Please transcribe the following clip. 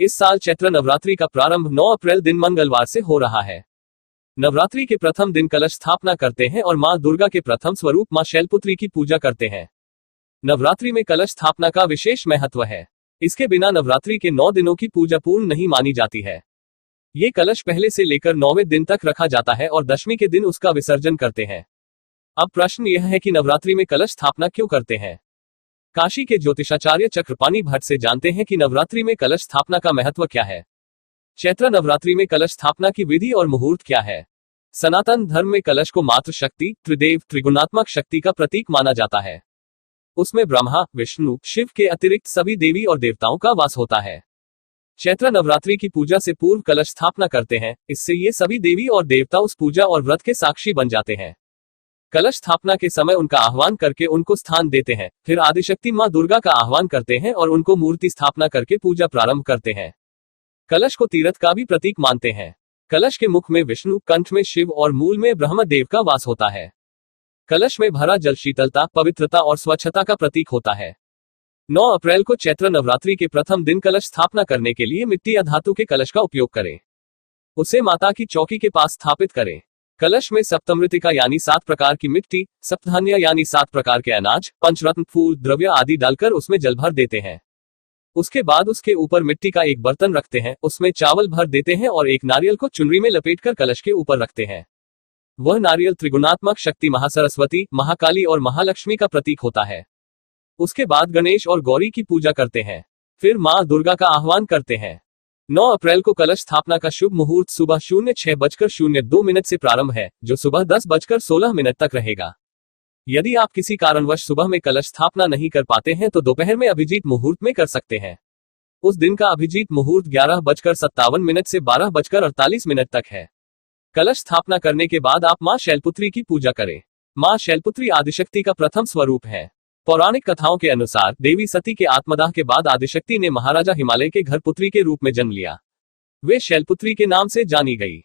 इस साल चैत्र नवरात्रि का प्रारंभ 9 अप्रैल दिन मंगलवार से हो रहा है। नवरात्रि के प्रथम दिन कलश स्थापना करते हैं और मां दुर्गा के प्रथम स्वरूप मां शैलपुत्री की पूजा करते हैं। नवरात्रि में कलश स्थापना का विशेष महत्व है। इसके बिना नवरात्रि के 9 दिनों की पूजा पूर्ण नहीं मानी जाती है। ये कलश पहले से लेकर 9वें दिन तक रखा जाता है और दशमी के दिन उसका विसर्जन करते हैं। अब प्रश्न यह है कि नवरात्रि में कलश स्थापना क्यों करते हैं। काशी के ज्योतिषाचार्य चक्रपाणी भट्ट से जानते हैं कि नवरात्रि में कलश स्थापना का महत्व क्या है। चैत्र नवरात्रि में कलश स्थापना की विधि और मुहूर्त क्या है। सनातन धर्म में कलश को मातृ शक्ति, त्रिदेव, त्रिगुणात्मक शक्ति का प्रतीक माना जाता है। उसमें ब्रह्मा, विष्णु, शिव के अतिरिक्त सभी देवी और देवताओं का वास होता है। चैत्र नवरात्रि की पूजा से पूर्व कलश स्थापना करते हैं, इससे ये सभी देवी और देवता उस पूजा और व्रत के साक्षी बन जाते हैं। कलश स्थापना के समय उनका आह्वान करके उनको स्थान देते हैं, फिर आदिशक्ति मां दुर्गा का आह्वान करते हैं और उनको मूर्ति स्थापना करके पूजा प्रारंभ करते हैं। कलश को तीर्थ का भी प्रतीक मानते हैं। कलश के मुख में विष्णु, कंठ में शिव और मूल में ब्रह्मदेव का वास होता है। कलश में भरा जल शीतलता, पवित्रता और स्वच्छता का प्रतीक होता है। 9 अप्रैल को चैत्र नवरात्रि के प्रथम दिन कलश स्थापना करने के लिए मिट्टी या धातु के कलश का उपयोग करें। उसे माता की चौकी के पास स्थापित करें। कलश में सप्तमृतिका यानी 7 प्रकार की मिट्टी, सप्तधान्य यानी 7 प्रकार के अनाज, पंचरत्न, फूल, द्रव्य आदि डालकर उसमें जल भर देते हैं। उसके बाद उसके ऊपर मिट्टी का एक बर्तन रखते हैं, उसमें चावल भर देते हैं और एक नारियल को चुनरी में लपेटकर कलश के ऊपर रखते हैं। वह नारियल त्रिगुणात्मक शक्ति महासरस्वती, महाकाली और महालक्ष्मी का प्रतीक होता है। उसके बाद गणेश और गौरी की पूजा करते हैं। फिर मां दुर्गा का आह्वान करते हैं। 9 अप्रैल को कलश स्थापना का शुभ मुहूर्त सुबह 06:02 से प्रारंभ है, जो सुबह 10:16 तक रहेगा। यदि आप किसी कारणवश सुबह में कलश स्थापना नहीं कर पाते हैं तो दोपहर में अभिजीत मुहूर्त में कर सकते हैं। उस दिन का अभिजीत मुहूर्त 11:57 से 12:48 तक है। कलश स्थापना करने के बाद आप मां शैलपुत्री की पूजा करें। मां शैलपुत्री आदिशक्ति का प्रथम स्वरूप है। पौराणिक कथाओं के अनुसार देवी सती के आत्मदाह के बाद आदिशक्ति ने महाराजा हिमालय के घर पुत्री के रूप में जन्म लिया। वे शैलपुत्री के नाम से जानी गई।